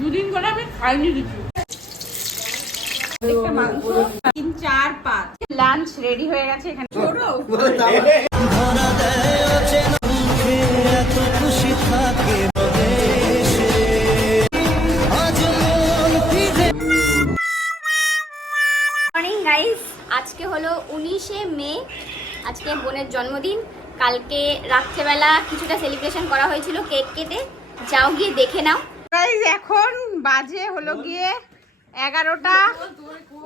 দুদিন করে আমি খাইনি কিছু তিন চার পাঁচ। লাঞ্চ রেডি হয়ে গেছে এখানে। আজকে হলো উনিশে মে। আজকে বোনের জন্মদিন। কালকে রাত্রেবেলা কিছুটা সেলিব্রেশন করা হয়েছিল কেক কেটে। যাও গিয়ে দেখে নাও। গাইজ এখন বাজে হলো গিয়ে এগারোটা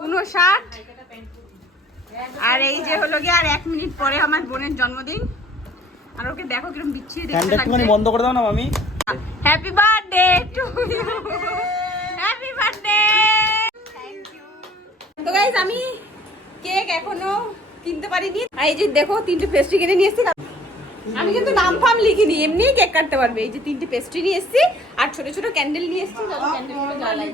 উনষাট। আর এই যে হলো গিয়ে আর এক মিনিট পরে আমার বোনের জন্মদিন। আর ওকে দেখো কীরকম বিচ্ছিরি দেখতে লাগছে। বন্ধ করে দাও না মামি। Happy birthday to you happy birthday তো গাইজ আমি কেক এখনও কিনতে পারিনি। আর এই যে দেখো তিনটে পেস্ট্রি কিনে নিয়ে এসেছি। আমি কিন্তু নাম ফাম লিখিনি এমনি কেক কাটতে পারবে। এই যে তিনটে পেস্ট্রি নিয়ে এসেছি আর ছোট ছোট ক্যান্ডেল নিয়ে এসেছি ক্যান্ডেলগুলো জ্বালাই।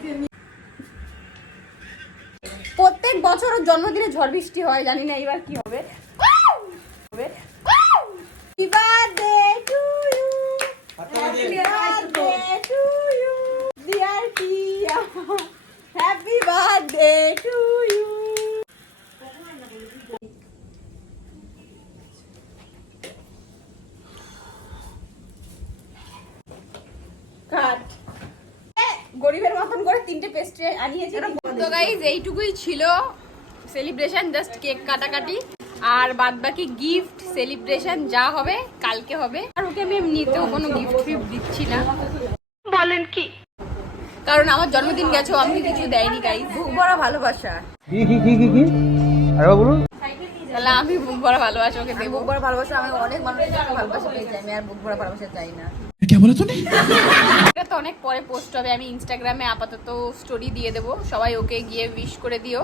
প্রত্যেক বছর ওর জন্মদিনে ঝড় বৃষ্টি হয় জানি না এবার কি হবে। হবে Happy birthday to you. Happy birthday to you, dear Tia. Happy birthday to you. কাট গরিবের মতন করে তিনটে পেস্ট্রি আনিয়েছি তো গাইজ এইটুকুই ছিল সেলিব্রেশন জাস্ট কেক কাটাকাটি। আর বাদ বাকি গিফট সেলিব্রেশন যা হবে কালকে হবে। আর ওকে আমি এমনিতেও কোনো গিফট ফিফট দিচ্ছি না। বলেন কি? কারণ আমার জন্মদিন গেছো আমি কিছু দেয়নি গাই বুক বড় ভালোবাসা। কি কি কি কি কি? আরে বলুন। তাহলে আমি বুক বড় ভালোবাসা ওকে দেবো। বুক ভরা ভালোবাসা আমি অনেক মানুষের ভালোবাসা পেয়েছি আমি আর বুক ভরা ভালোবাসা চাই না। অনেক পরে পোস্ট হবে, আমি ইনস্টাগ্রামে আপাতত স্টোরি দিয়ে দেবো। সবাই ওকে গিয়ে উইশ করে দিও।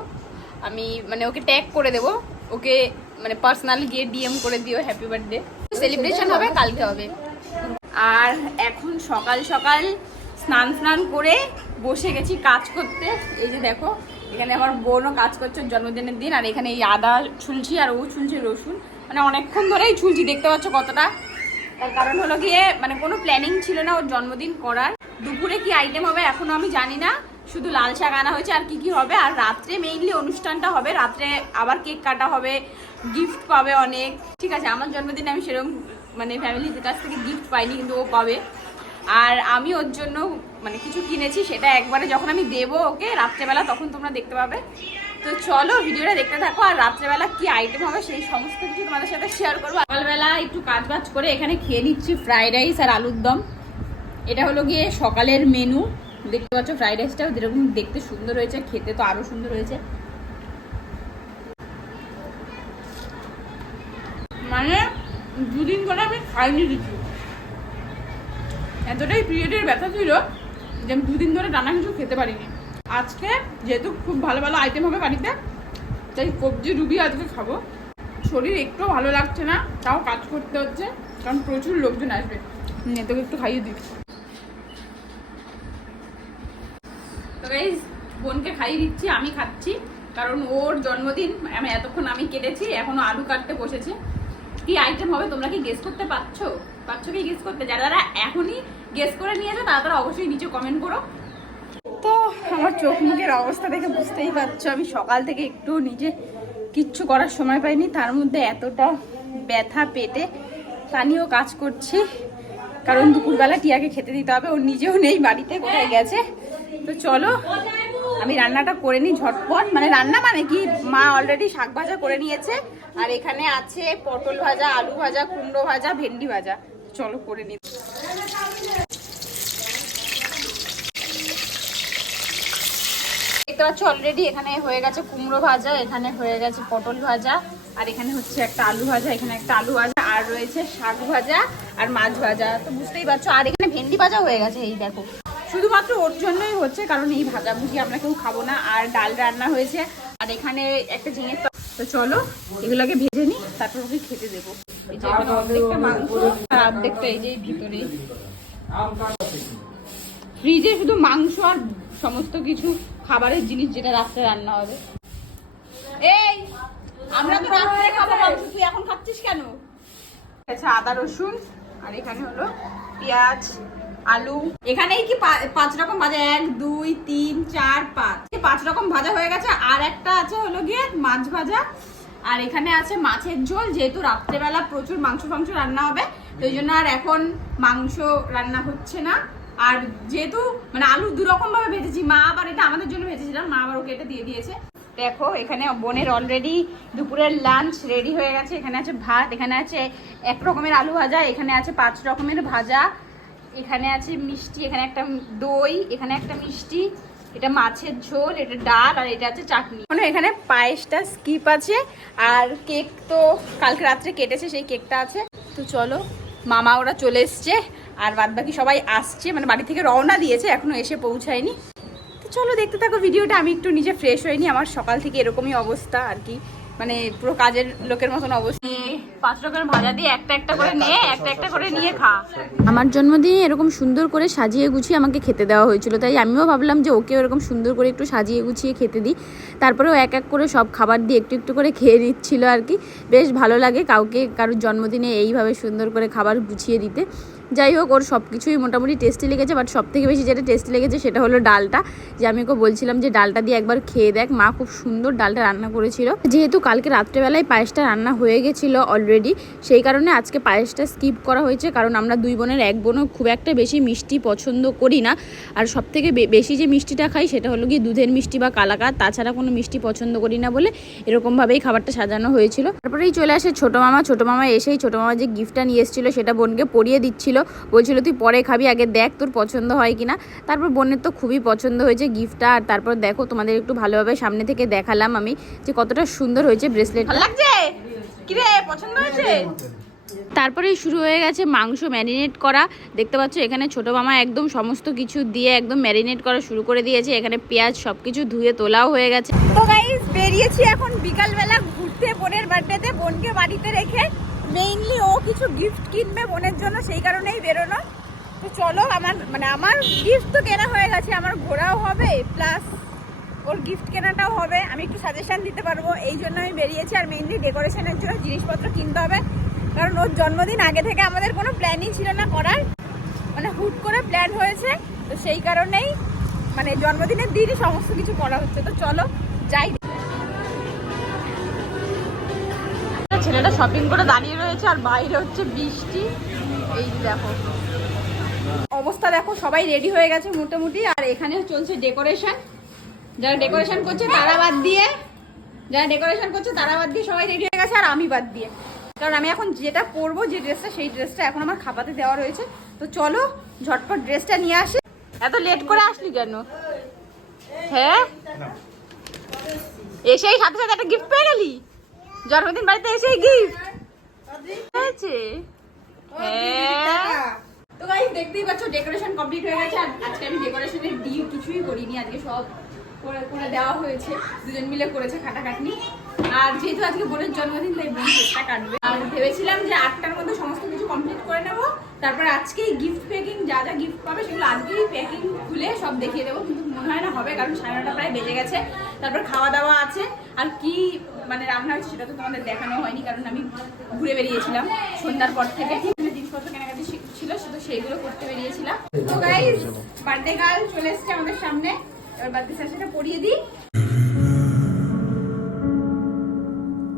আমি মানে ওকে ট্যাগ করে দেবো। ওকে মানে পার্সোনাল গিয়ে ডিএম করে দিও হ্যাপি বার্থডে সেলিব্রেশন হবে, কালকে হবে। আর এখন সকাল সকাল স্নান স্নান করে বসে গেছি কাজ করতে। এই যে দেখো, এখানে আমার বোনও কাজ করছে জন্মদিনের দিন। আর এখানে এই আদা ছুলছি আর ও ছুলছে রসুন। মানে অনেকক্ষণ ধরেই ছুলছি, দেখতে পাচ্ছ কতটা? তার কারণ হলো গিয়ে মানে কোনো প্ল্যানিং ছিল না ওর জন্মদিন করার। দুপুরে কি আইটেম হবে এখনও আমি জানি না। শুধু লাল শাক আনা হয়েছে আর কি কি হবে। আর রাত্রে মেইনলি অনুষ্ঠানটা হবে। রাত্রে আবার কেক কাটা হবে। গিফট পাবে অনেক। ঠিক আছে, আমার জন্মদিনে আমি সেরকম মানে ফ্যামিলির কাছ থেকে গিফট পাইনি, কিন্তু ও পাবে। আর আমি ওর জন্য মানে কিছু কিনেছি, সেটা একবারে যখন আমি দেবো ওকে, রাত্রেবেলা তখন তোমরা দেখতে পাবে। তো চলো, ভিডিওটা দেখতে থাকো আর রাত্রেবেলা কি আইটেম হবে সেই সমস্ত কিছু তোমাদের সাথে শেয়ার করব। সকালবেলা একটু কাজ বাজ করে এখানে খেয়ে নিচ্ছি ফ্রাইড রাইস আর আলুর দম। এটা হলো গিয়ে সকালের মেনু দেখতে পাচ্ছ ফ্রাইড রাইসটাও যেরকম দেখতে সুন্দর হয়েছে, খেতে তো আরও সুন্দর হয়েছে। মানে দুদিন করে আমি খাইনি কিছু। এতটাই পিরিয়ডের ব্যথা ছিল যে আমি দুদিন ধরে টানা কিছু খেতে পারিনি। আজকে যেহেতু খুব ভালো ভালো আইটেম হবে বাড়িতে, তাই কবজি রুবি আজকে খাব। শরীর একটু ভালো লাগছে না, তাও কাজ করতে হচ্ছে, কারণ প্রচুর লোকজন আসবে। তোকে একটু খাইয়ে দিই। বোনকে খাইয়ে দিচ্ছি, আমি খাচ্ছি, কারণ ওর জন্মদিন, আমি এতক্ষণ আমি কেটেছি, এখনও আলু কাটতে বসেছে। কি আইটেম হবে তোমরা কি গেস করতে পারছ? পারছ কি গেস করতে? যারা যারা এখনই গেস করে নিয়েছো, তারা তারা অবশ্যই নিচে কমেন্ট করো। তো আমার চোখ মুখের অবস্থা দেখে বুঝতেই পারছ, আমি সকাল থেকে একটু নিজে কিচ্ছু করার সময় পাইনি, তার মধ্যে এতটা ব্যথা পেটে, তা নিয়েও কাজ করছি। কারণ দুপুরবেলা টিয়াকে খেতে দিতে হবে, ও নিজেও নেই বাড়িতে, কোথায় গেছে? তো চলো, আমি রান্নাটা করে নিই ঝটপট। মানে রান্না মানে কি? মা অলরেডি শাক ভাজা করে নিয়েছে, আর এখানে আছে পটল ভাজা, আলু ভাজা, কুমড়ো ভাজা, ভেন্ডি ভাজা। চলো করে নিই। দেখতে পাচ্ছ অলরেডি এখানে হয়ে গেছে কুমড়ো ভাজা এখানে হয়ে গেছে পটল ভাজা আর এখানে হচ্ছে একটা আলু ভাজা এখানে একটা আলু ভাজা আর রয়েছে শাক ভাজা আর মাছ ভাজা। তো বুঝতেই পারছ আর এখানে ভেন্ডি ভাজা হয়ে গেছে এই দেখো। শুধুমাত্র ওর জন্যই হচ্ছে কারণ এই ভাজাভুজি আমরা কেউ খাব না আর ডাল রান্না হয়েছে। আর এখানে একটা ঝিঙের তো চলো এগুলোকে ভেজে নিই তারপর ওকে খেতে দেবো। এই যে অর্ধেকটা মাংস আর অর্ধেকটা এই যে ভিতরে। ফ্রিজে শুধু মাংস আর সমস্ত কিছু খাবারের জিনিস যেটা রাত্রে রান্না হবে। এই আমরা তো রাত্রে খাব তুই এখন খাচ্ছিস কেন? আচ্ছা আদা রসুন আর এখানে হলো পেঁয়াজ আলু। এখানেই কি পাঁচ রকম ভাজা? এক দুই তিন চার পাঁচ। পাঁচ রকম ভাজা হয়ে গেছে আর একটা আছে হলো গিয়ে মাছ ভাজা। আর এখানে আছে মাছের ঝোল যেহেতু রাত্রেবেলা প্রচুর মাংস ফাংস রান্না হবে তো জন্য আর এখন মাংস রান্না হচ্ছে না। আর যেহেতু মানে আলু দু রকম ভাবে ভেজেছি, মা আবার এটা আমাদের জন্য ভেজেছিলাম, মা আবার ওকে এটা দিয়ে দিয়েছে। দেখো, এখানে বোনের অলরেডি দুপুরের লাঞ্চ রেডি হয়ে গেছে। এখানে আছে ভাত, এখানে আছে এক রকমের আলু ভাজা, এখানে আছে পাঁচ রকমের ভাজা, এখানে আছে মিষ্টি, এখানে একটা দই, এখানে একটা মিষ্টি, এটা মাছের ঝোল, এটা ডাল, আর এটা আছে চাটনি। মানে এখানে পায়েসটা স্কিপ আছে, আর কেক তো কালকে রাত্রে কেটেছে, সেই কেকটা আছে। তো চলো, মামা ওরা চলে এসছে আর বাদ বাকি সবাই আসছে মানে বাড়ি থেকে রওনা দিয়েছে এখনও এসে পৌঁছায়নি। তো চলো দেখতে থাকো ভিডিওটা আমি একটু নিজে ফ্রেশ হইনি আমার সকাল থেকে এরকমই অবস্থা আর কি। মানে পুরো কাজের লোকের মতন অবস্থা। পাঁচ রকমের ভাজা দিয়ে একটা একটা করে নিয়ে একটা একটা করে নিয়ে খা। আমার জন্মদিনে এরকম সুন্দর করে সাজিয়ে গুছিয়ে আমাকে খেতে দেওয়া হয়েছিল তাই আমিও ভাবলাম যে ওকে এরকম সুন্দর করে একটু সাজিয়ে গুছিয়ে খেতে দিই। তারপরেও এক এক করে সব খাবার দিয়ে একটু একটু করে খেয়ে নিচ্ছিল আর কি। বেশ ভালো লাগে কাউকে কারোর জন্মদিনে এইভাবে সুন্দর করে খাবার গুছিয়ে দিতে। যাই হোক, ওর সব কিছুই মোটামুটি টেস্টি লেগেছে বাট সব থেকে বেশি যেটা টেস্টি লেগেছে সেটা হলো ডালটা। যে আমি ওকে বলছিলাম যে ডালটা দিয়ে একবার খেয়ে দেখ, মা খুব সুন্দর ডালটা রান্না করেছিল। যেহেতু কালকে রাত্রেবেলায় পায়েসটা রান্না হয়ে গেছিল অলরেডি সেই কারণে আজকে পায়েসটা স্কিপ করা হয়েছে, কারণ আমরা দুই বোনের, এক বোনও খুব একটা বেশি মিষ্টি পছন্দ করি না। আর সব থেকে বেশি যে মিষ্টিটা খাই সেটা হলো গিয়ে দুধের মিষ্টি বা কালাকাত তাছাড়া কোনো মিষ্টি পছন্দ করি না বলে এরকমভাবেই খাবারটা সাজানো হয়েছিল। তারপরেই চলে আসে ছোটো মামা ছোটো মামা এসেই ছোটো মামা যে গিফটটা নিয়ে এসেছিল সেটা বোনকে পরিয়ে দিচ্ছিল। বলছিল তুই পরে খাবি আগে দেখ তোর পছন্দ হয় কিনা। তারপর বোনের তো খুবই পছন্দ হয়েছে গিফটটা আর তারপর দেখো তোমাদের একটু ভালোভাবে সামনে থেকে দেখালাম আমি যে কতটা সুন্দর হয়েছে ব্রেসলেট। লাগছে? কিরে পছন্দ হয়েছে? তারপরেই শুরু হয়ে গেছে মাংস ম্যারিনেট করা। দেখতে পাচ্ছ এখানে ছোট মামা একদম সমস্ত কিছু দিয়ে একদম ম্যারিনেট করা শুরু করে দিয়েছে। এখানে পেঁয়াজ সব কিছু ধুয়ে তোলাও হয়ে গেছে। তো গাইস বেরিয়েছি এখন বিকালবেলা ঘুরতে বোনের বার্থডেতে বোনকে বাড়িতে রেখে। মেইনলি ও কিছু গিফট কিনবে বোনের জন্য, সেই কারণেই বেরোনো তো চলো, আমার মানে আমার গিফট তো কেনা হয়ে গেছে, আমার ঘোরাও হবে প্লাস ওর গিফট কেনাটাও হবে। আমি একটু সাজেশান দিতে পারব, এই জন্য আমি বেরিয়েছি আর মেইনলি ডেকোরেশনের জন্য জিনিসপত্র কিনতে হবে। কারণ ওর জন্মদিন আগে থেকে আমাদের কোনো প্ল্যানই ছিল না করার। মানে হুট করে প্ল্যান হয়েছে, তো সেই কারণেই মানে জন্মদিনের দিনই সমস্ত কিছু করা হচ্ছে। তো চলো, যাই। ছেলেটা শপিং করে দাঁড়িয়ে রয়েছে আর বাইরে হচ্ছে বৃষ্টি। এই দেখো। অবস্থা দেখো, সবাই রেডি হয়ে গেছে মোটামুটি। আর এখানে চলছে ডেকোরেশন যারা ডেকোরেশন করছে তারা বাদ দিয়ে, যারা ডেকোরেশন করছে তারা বাদ দিয়ে সবাই রেডি হয়ে গেছে আর আমি বাদ দিয়ে। কারণ আমি এখন যেটা পরবো, যে ড্রেসটা সেই ড্রেসটা এখন আমার খাপাতে দেওয়া রয়েছে। তো চলো, ঝটপট ড্রেসটা নিয়ে আসি। এত লেট করে আসলি কেন? হ্যাঁ? এসেই সাথে সাথে একটা গিফট পেয়ে গেলি? জন্মদিন বাড়িতে এসে গিফট হয়েছে? হ্যাঁ। তো গাইস দেখতেই পাচ্ছ ডেকোরেশন কমপ্লিট হয়ে গেছে। আর আজকে আমি ডেকোরেশনের ডিউ কিছুই করিনি আজকে সব করে দেওয়া হয়েছে। দুজন মিলে করেছে খাটাখাটনি। আর যেহেতু আজকে বোনের জন্মদিন, তাই বোন কাটবে। আর ভেবেছিলাম যে আটটার মধ্যে সমস্ত কিছু কমপ্লিট করে নেব। তারপর আজকেই গিফট প্যাকিং যা যা গিফট পাবে সেগুলো আজকেই প্যাকিং খুলে সব দেখিয়ে দেবো। কিন্তু মনে হয় না, হবে, কারণ সাড়ে নটা প্রায় বেজে গেছে। তারপর খাওয়া দাওয়া আছে। আর কি মানে রান্না হয়েছে সেটা তো তোমাদের দেখানো হয়নি, কারণ আমি ঘুরে বেরিয়েছিলাম সন্ধ্যার পর থেকে। জিনিসপত্র কেনাকাটি ছিল শুধু সেইগুলো করতে বেরিয়েছিলাম। তো গাইস বার্থডে গার্ল চলে এসছে আমাদের সামনে। এবার বার্থডে সেটা পরিয়ে দিই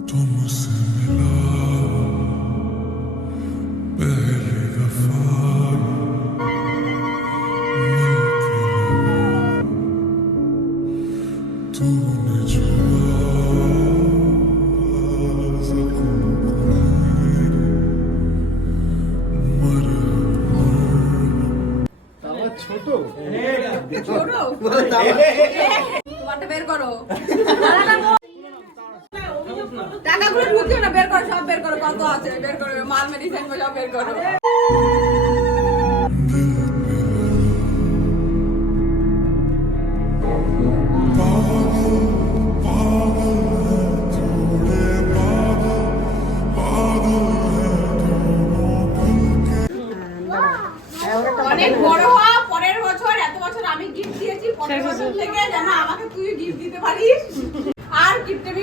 तुमसे मिला पहली दफा টাকাগুলো ঢুকিও না বের করো সব বের করো কত আছে বের করো মাল মেডিসিন সব বের করো। অনেক বড় হওয়া পরের বছর এত বছর আমি গিফট দিয়েছি পরের বছর থেকে যেন আমাকে তুই গিফট দিতে পারিস।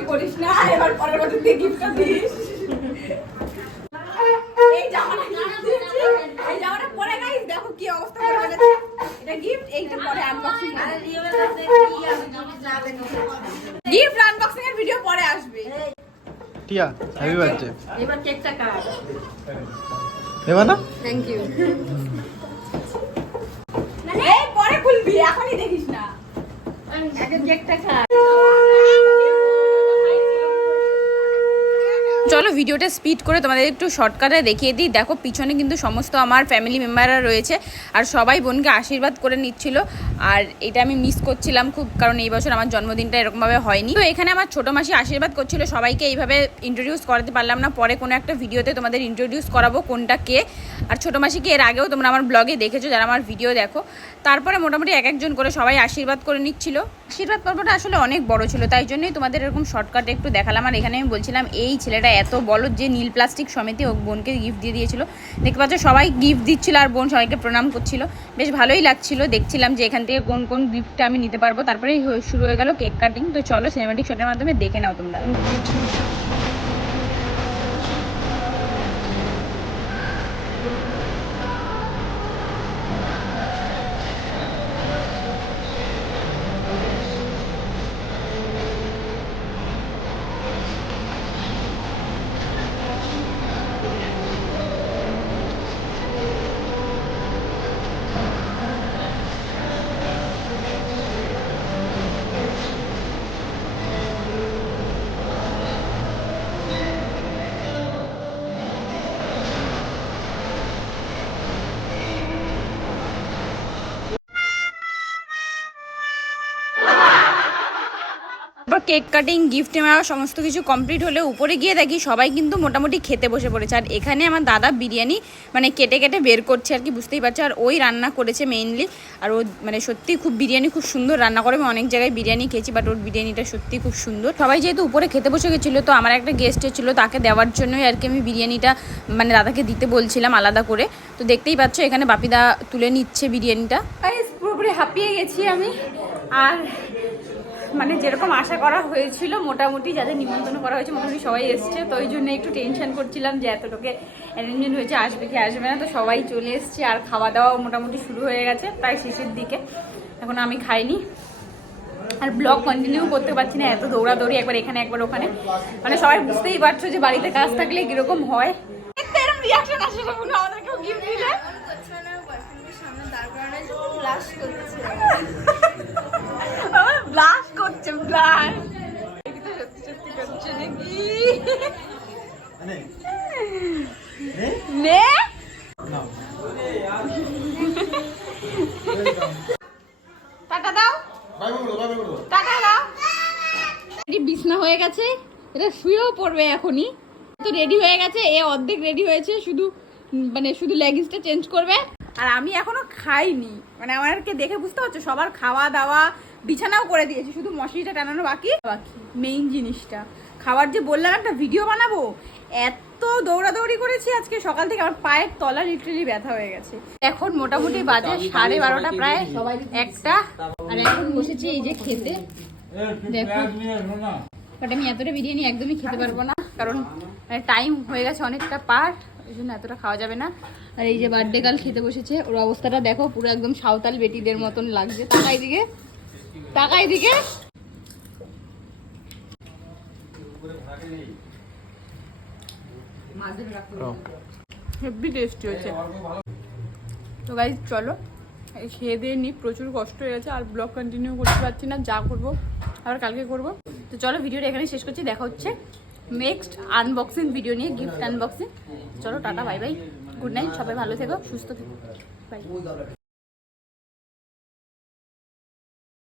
করিস না এবার পরের বছর দিয়ে গিফটটা দিস। এই জামাটা এই জামাটা পরে গাইস দেখো কি অবস্থা করে এটা গিফট এইটা পরে আনবক্সিং গিফট আনবক্সিং এর ভিডিও পরে আসবে। টিয়া হ্যাপি বার্থডে এবার কেকটা কাট। এবার না? থ্যাংক ইউ এই পরে খুলবি এখনই দেখিস না। আগে কেকটা কাট। চলো ভিডিওটা স্পিড করে তোমাদের একটু শর্টকাটে দেখিয়ে দিই। দেখো, পিছনে কিন্তু সমস্ত আমার ফ্যামিলি মেম্বাররা রয়েছে আর সবাই বোনকে আশীর্বাদ করে নিচ্ছিল। আর এটা আমি মিস করছিলাম খুব, কারণ এই বছর আমার জন্মদিনটা এরকমভাবে হয়নি। তো এখানে আমার ছোটো মাসি আশীর্বাদ করছিল, সবাইকে এইভাবে ইন্ট্রোডিউস করাতে পারলাম না। পরে কোনো একটা ভিডিওতে তোমাদের ইন্ট্রোডিউস করাবো কোনটা কে। আর ছোটো মাসিকে এর আগেও তোমরা আমার ব্লগে দেখেছ, যারা আমার ভিডিও দেখো? তারপরে মোটামুটি এক একজন করে সবাই আশীর্বাদ করে নিচ্ছিল। আশীর্বাদ পর্বটা আসলে অনেক বড় ছিল, তাই জন্যই তোমাদের এরকম শর্টকাটে একটু দেখালাম। আর এখানে আমি বলছিলাম, এই ছেলেটা এত বড় যে নীল প্লাস্টিক সমিতি ও বোনকে গিফট দিয়ে দিয়েছিল। দেখতে পাচ্ছ, সবাই গিফট দিচ্ছিল আর বোন সবাইকে প্রণাম করছিল। বেশ ভালোই লাগছিল, দেখছিলাম যে এখান থেকে কোন কোন গিফটটা আমি নিতে পারব। তারপরেই হয়ে- শুরু হয়ে গেল কেক কাটিং তো চলো সিনেমাটিক শটের মাধ্যমে দেখে নাও তোমরা। কেক কাটিং গিফট নেওয়া, সমস্ত কিছু কমপ্লিট হলে উপরে গিয়ে দেখি সবাই কিন্তু মোটামুটি খেতে বসে পড়েছে। আর এখানে আমার দাদা বিরিয়ানি মানে কেটে কেটে বের করছে আর কি, বুঝতেই পারছ? আর ওই রান্না করেছে মেইনলি আর ও মানে সত্যি খুব বিরিয়ানি খুব সুন্দর রান্না করে। আমি অনেক জায়গায় বিরিয়ানি খেয়েছি বাট ওর বিরিয়ানিটা সত্যি খুব সুন্দর। সবাই যেহেতু উপরে খেতে বসে গেছিল, তো আমার একটা গেস্ট ছিল তাকে দেওয়ার জন্যই আর কি আমি বিরিয়ানিটা মানে দাদাকে দিতে বলছিলাম আলাদা করে। তো দেখতেই পাচ্ছ, এখানে বাপিদা তুলে নিচ্ছে বিরিয়ানিটা। পুরোপুরি হাঁপিয়ে গেছি আমি। আর মানে যেরকম আশা করা হয়েছিল মোটামুটি যাদের নিমন্ত্রণ করা হয়েছে মোটামুটি সবাই এসছে। তো ওই জন্য একটু টেনশন করছিলাম যে এত লোকে অ্যারেঞ্জমেন্ট হয়েছে আসবে কি আসবে না। তো সবাই চলে এসছে আর খাওয়া দাওয়া মোটামুটি শুরু হয়ে গেছে প্রায় শেষের দিকে। এখন আমি খাইনি। আর ব্লগ কন্টিনিউ করতে পারছি না এত দৌড়াদৌড়ি একবার এখানে একবার ওখানে। মানে সবাই বুঝতেই পারছ যে বাড়িতে কাজ থাকলে কীরকম হয়। এরকম রিয়াকশন আসে না আমাদেরকেও গিফট দিলে। আমার ব্লাশ করছে ব্লাশ করছে টাকা দাও। এটি বিছনা হয়ে গেছে? এটা শুয়েও পড়বে এখনই। তো রেডি হয়ে গেছে, এ অর্ধেক রেডি হয়েছে, শুধু মানে শুধু লেগিংসটা চেঞ্জ করবে। আর আমি এখনও খাইনি। মানে আমারকে দেখে বুঝতে পারছ, সবার খাওয়া দাওয়া বিছানাও করে দিয়েছি, শুধু মশারিটা টানানো বাকি। বাকি মেইন জিনিসটা। খাবার যে বললাম, একটা ভিডিও বানাবো? এত দৌড়াদৌড়ি করেছি আজকে, সকাল থেকে আমার পায়ের তলা লিটারেলি ব্যথা হয়ে গেছে। এখন মোটামুটি বাজে সাড়ে বারোটা, প্রায় একটা। আর এখন বসেছি এই যে খেতে। দেখো। বাট আমি এতটা বিরিয়ানি একদমই খেতে পারব না, কারণ টাইম হয়ে গেছে অনেকটা পার ওই জন্য এতটা খাওয়া যাবে না। আর এই যে বার্থডে কাল খেতে বসেছে, ওর অবস্থাটা দেখো, পুরো একদম সাঁওতাল বেটিদের মতন লাগছে। টাকা এদিকে টাকা এদিকে। হেভি টেস্টি হয়েছে। তো গাইজ চলো। খেয়ে দিয়ে নিই প্রচুর কষ্ট হয়ে গেছে আর ব্লগ কন্টিনিউ করতে পারছি না যা করব আবার কালকে করব। তো চলো ভিডিওটা এখানে শেষ করছি দেখা হচ্ছে নেক্সট আনবক্সিং ভিডিও নিয়ে গিফট আনবক্সিং চলো tata bye bye good night সবাই ভালো থেকো সুস্থ থেকো। বাই